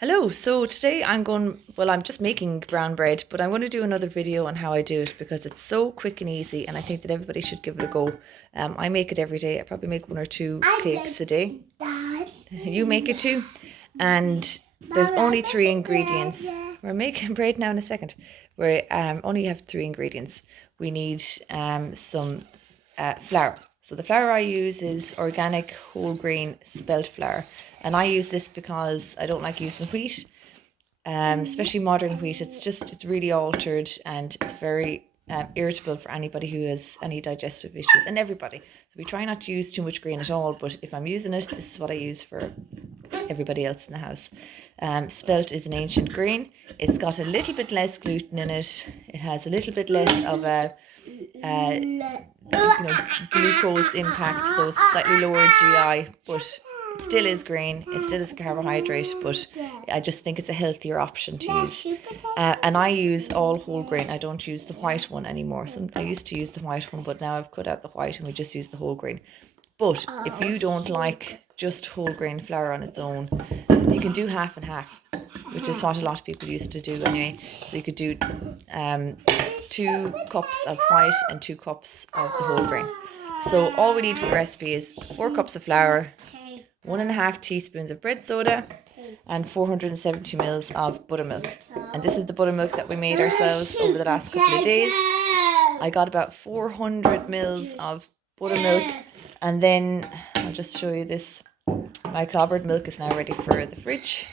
Hello, so today I'm just making brown bread, but I'm going to do another video on how I do it because it's so quick and easy and I think that everybody should give it a go. I make it every day. I probably make one or two cakes a day. You make it too. And there's only three ingredients. We're making bread now in a second. We only have three ingredients. We need some flour. So the flour I use is organic whole grain spelt flour. And I use this because I don't like using wheat, especially modern wheat. It's really altered and it's very irritable for anybody who has any digestive issues and everybody. So we try not to use too much grain at all, but if I'm using it, this is what I use for everybody else in the house. Spelt is an ancient grain. It's got a little bit less gluten in it. It has a little bit less of a glucose impact, so it's slightly lower GI, but it still is grain. It still is a carbohydrate, but I just think it's a healthier option to use. And I use all whole grain. I don't use the white one anymore. I used to use the white one, but now I've cut out the white and we just use the whole grain. But if you don't like just whole grain flour on its own, you can do half and half, which is what a lot of people used to do anyway. So you could do 2 cups of white and 2 cups of the whole grain. So all we need for the recipe is 4 cups of flour, 1.5 teaspoons of bread soda, and 470 ml of buttermilk. And this is the buttermilk that we made ourselves over the last couple of days. I got about 400 ml of buttermilk, and then I'll just show you this. My clobbered milk is now ready for the fridge.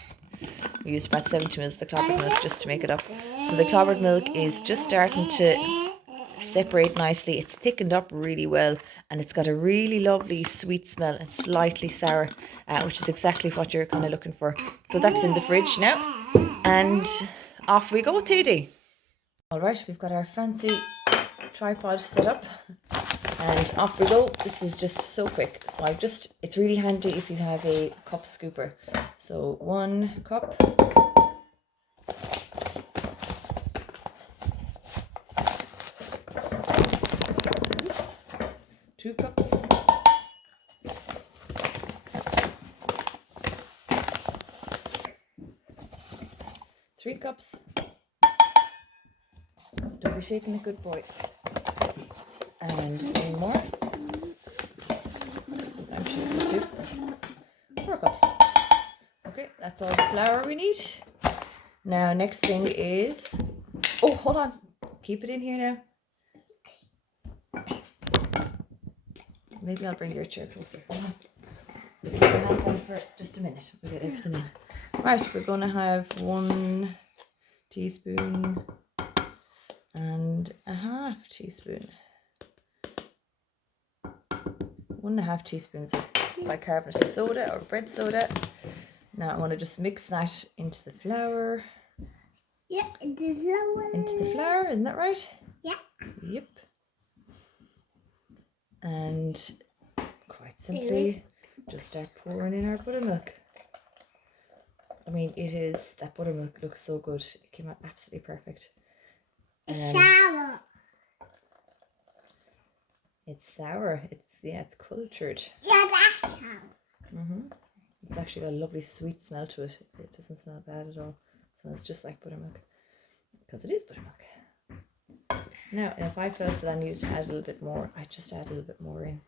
We used about 70 ml of the clobbered milk just to make it up. So the clobbered milk is just starting to separate nicely. It's thickened up really well and it's got a really lovely sweet smell and slightly sour, which is exactly what you're kind of looking for. So that's in the fridge now and off we go, Teddy. All right, we've got our fancy tripod set up and off we go. This is just so quick. So it's really handy if you have a cup scooper. So 1 cup. 2 cups. 3 cups. Don't be shaking a good boy. And 1 more. I'm shaking 2. 4 cups. Okay, that's all the flour we need. Now, next thing is... Oh, hold on. Keep it in here now. Maybe I'll bring your chair closer. Keep your hands on for just a minute. We'll get everything in. Right, we're going to have 1 teaspoon and a half teaspoon. 1.5 teaspoons of bicarbonate of soda or bread soda. Now I want to just mix that into the flour. Yeah, into the flour, isn't that right? Yeah. Yep. And quite simply, just start pouring in our buttermilk. I mean, that buttermilk looks so good. It came out absolutely perfect. It's sour. It's sour. It's cultured. Yeah, that's sour. It's actually got a lovely sweet smell to it. It doesn't smell bad at all. It smells just like buttermilk because it is buttermilk. Now, if I felt that I needed to add a little bit more, I just add a little bit more in.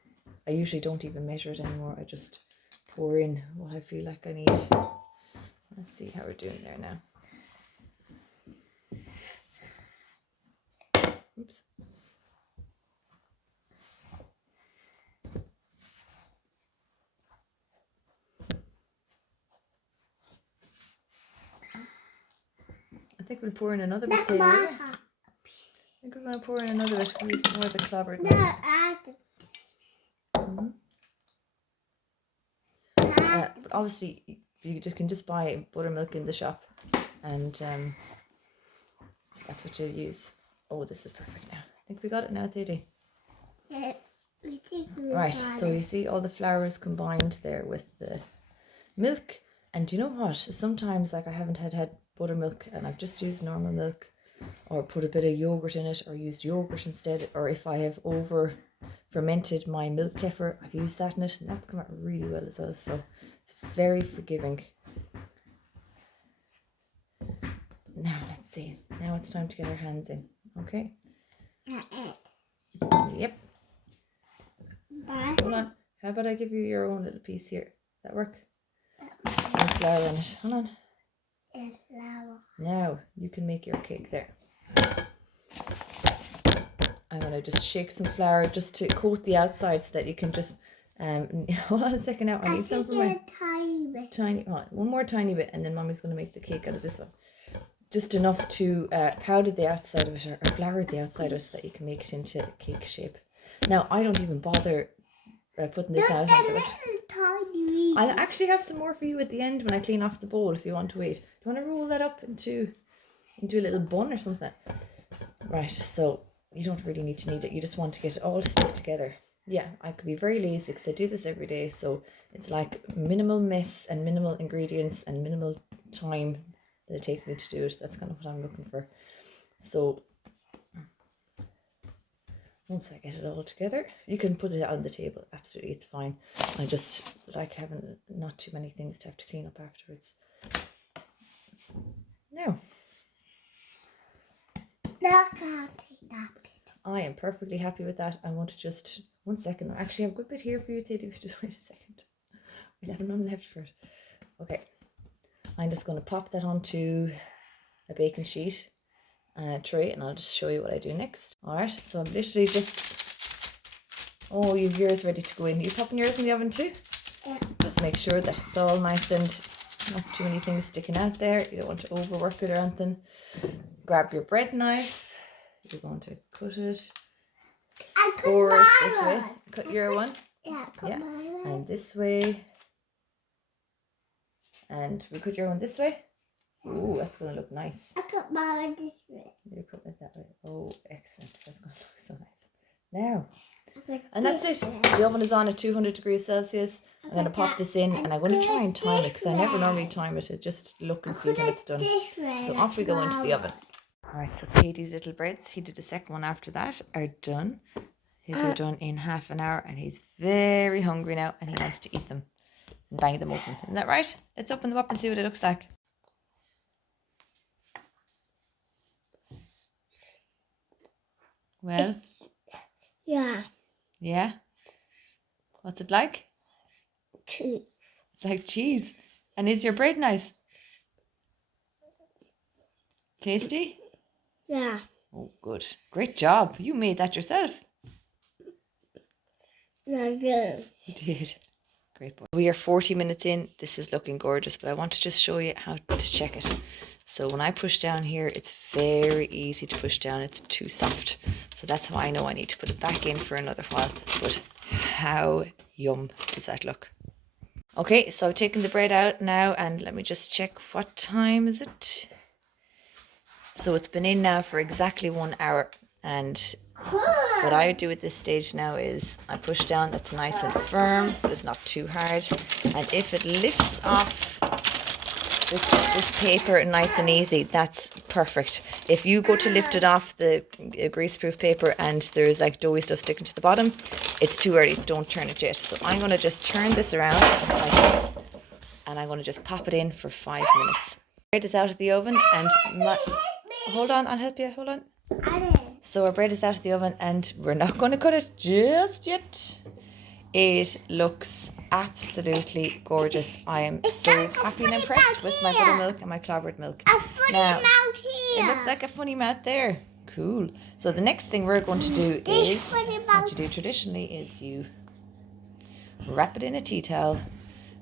I usually don't even measure it anymore. I just pour in what I feel like I need. Let's see how we're doing there now. Oops. I think we'll pour in another bit there. I think we're going to pour in another bit. We'll use more of the clobbered milk. But obviously, you can just buy buttermilk in the shop, and that's what you'll use. Oh, this is perfect now. I think we got it now, Teddy. Yeah, we think we right, got so it. you see all the flours combined there with the milk. And do you know what? Sometimes, like, I haven't had buttermilk and I've just used normal milk, or put a bit of yogurt in it, or used yogurt instead, or if I have over fermented my milk kefir, I've used that in it, and that's come out really well as well. So it's very forgiving. Now, I'm going to pour in a little bit more of the clobbered milk. I think we're going to pour in another bit. I think we're going to pour in another bit. We use more of the clobbered milk. So Let's see. Now it's time to get our hands in. Okay. Yep. Hold on. How about I give you your own little piece here? That work? Some flour in it. Hold on. Flour. Now you can make your cake there. I'm gonna just shake some flour just to coat the outside so that you can just hold on a second now. I need some for my tiny bit. one more tiny bit, and then Mommy's gonna make the cake out of this one. Just enough to powder the outside of it or flour the outside of it so that you can make it into a cake shape. Now I don't even bother putting this out. I'll actually have some more for you at the end when I clean off the bowl if you want to wait. Do you want to roll that up into a little bun or something? Right, so you don't really need to knead it. You just want to get it all to stick together. Yeah, I could be very lazy because I do this every day. So it's like minimal mess and minimal ingredients and minimal time that it takes me to do it. That's kind of what I'm looking for. So once I get it all together, you can put it on the table. Absolutely, it's fine. I just like having not too many things to have to clean up afterwards. Now, I am perfectly happy with that. I want to just, 1 second. I actually have a good bit here for you, Teddy, if you just wait a second. We have none left for it. Okay. I'm just going to pop that onto a baking sheet tray, and I'll just show you what I do next. Alright, so I'm literally just, oh, you've yours ready to go in. Are you popping yours in the oven too? Yeah. Just make sure that it's all nice and not too many things sticking out there. You don't want to overwork it or anything. Grab your bread knife. You're going to cut it. Score it this way. Cut your one. Yeah, Yeah. And this way. And we cut your one this way. Ooh, that's going to look nice. I cut mine this way. You're cutting it that way. Oh, excellent. That's going to look so nice. Now. And that's it. The oven is on at 200 degrees Celsius. I'm going to pop this in, and I'm going to try and time it because I never normally time it. I just look and see when it's done. So off we go into the oven. Alright, so Katie's little breads, he did a second one after that, are done. His are done in half an hour, and he's very hungry now, and he wants to eat them and bang them open. Isn't that right? Let's open them up and see what it looks like. Well, Yeah. yeah. What's it like? Cheese. It's like cheese. And is your bread nice? Tasty? Yeah. Oh, good. Great job. You made that yourself. Yeah, good. You did. Great boy. We are 40 minutes in. This is looking gorgeous, but I want to just show you how to check it. So when I push down here, it's very easy to push down. It's too soft. So that's how I know I need to put it back in for another while. But how yum does that look? Okay, so I've taken the bread out now, and let me just check what time is it. So it's been in now for exactly 1 hour, and what I do at this stage now is I push down. That's nice and firm, but it's not too hard. And if it lifts off this paper nice and easy, that's perfect. If you go to lift it off the greaseproof paper and there's like doughy stuff sticking to the bottom, it's too early. Don't turn it yet. So I'm going to just turn this around like this, and I'm going to just pop it in for 5 minutes. Bread is out of the oven, and hold on, I'll help you. Hold on. So our bread is out of the oven, and we're not going to cut it just yet. It looks absolutely gorgeous. I am so happy and impressed with my buttermilk and my clobbered milk. Now, it looks like a funny mouth there. Cool. So the next thing we're going to do is, what you do traditionally is you wrap it in a tea towel,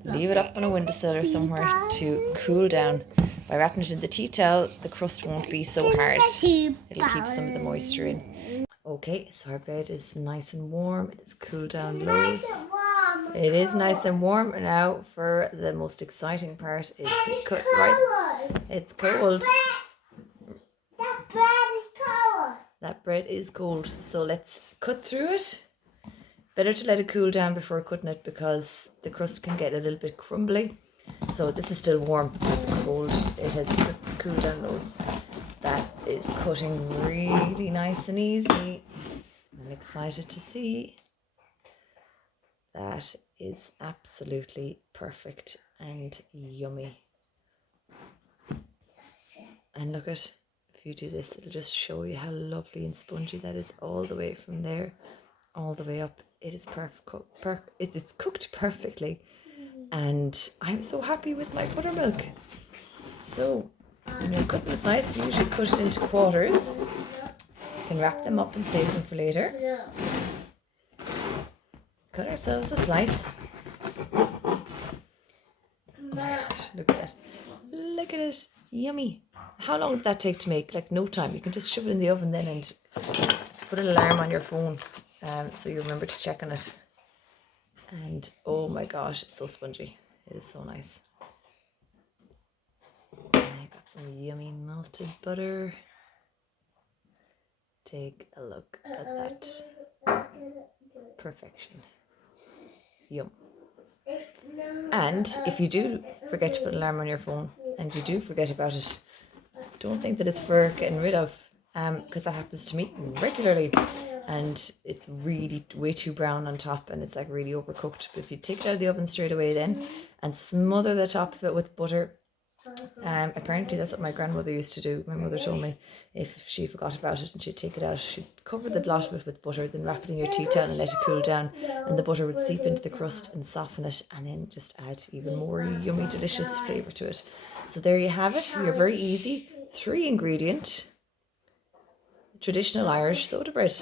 leave it up on a windowsill or somewhere to cool down. By wrapping it in the tea towel, the crust won't be so hard. It'll keep some of the moisture in. Okay, so our bread is nice and warm. It is cooled down loads. It is nice and warm. Now for the most exciting part is to cut right. It's cold. That bread is cold. That bread is cold. So let's cut through it. Better to let it cool down before cutting it because the crust can get a little bit crumbly. So this is still warm. It's cold. It has cooled down loads. That is cutting really nice and easy. I'm excited to see. That is absolutely perfect and yummy. And look at, if you do this, it'll just show you how lovely and spongy that is all the way from there, all the way up. It is it is cooked perfectly, and I'm so happy with my buttermilk. So when you're cutting this nice, you usually cut it into quarters. You can wrap them up and save them for later. Cut ourselves a slice. Oh my gosh, look at that. Look at it. Yummy. How long did that take to make? Like no time. You can just shove it in the oven then and put an alarm on your phone so you remember to check on it. And oh my gosh, it's so spongy. It is so nice. I got some yummy melted butter. Take a look at that. Perfection. Yum. And if you do forget to put an alarm on your phone and you do forget about it, don't think that it's for getting rid of, because that happens to me regularly, and it's really way too brown on top and it's like really overcooked. But if you take it out of the oven straight away then and smother the top of it with butter, apparently that's what my grandmother used to do. My mother told me if she forgot about it and she'd take it out, she'd cover the lot of it with butter, then wrap it in your tea towel and let it cool down, and the butter would seep into the crust and soften it, and then just add even more yummy delicious flavour to it. So there you have it, your very easy 3 ingredient traditional Irish soda bread.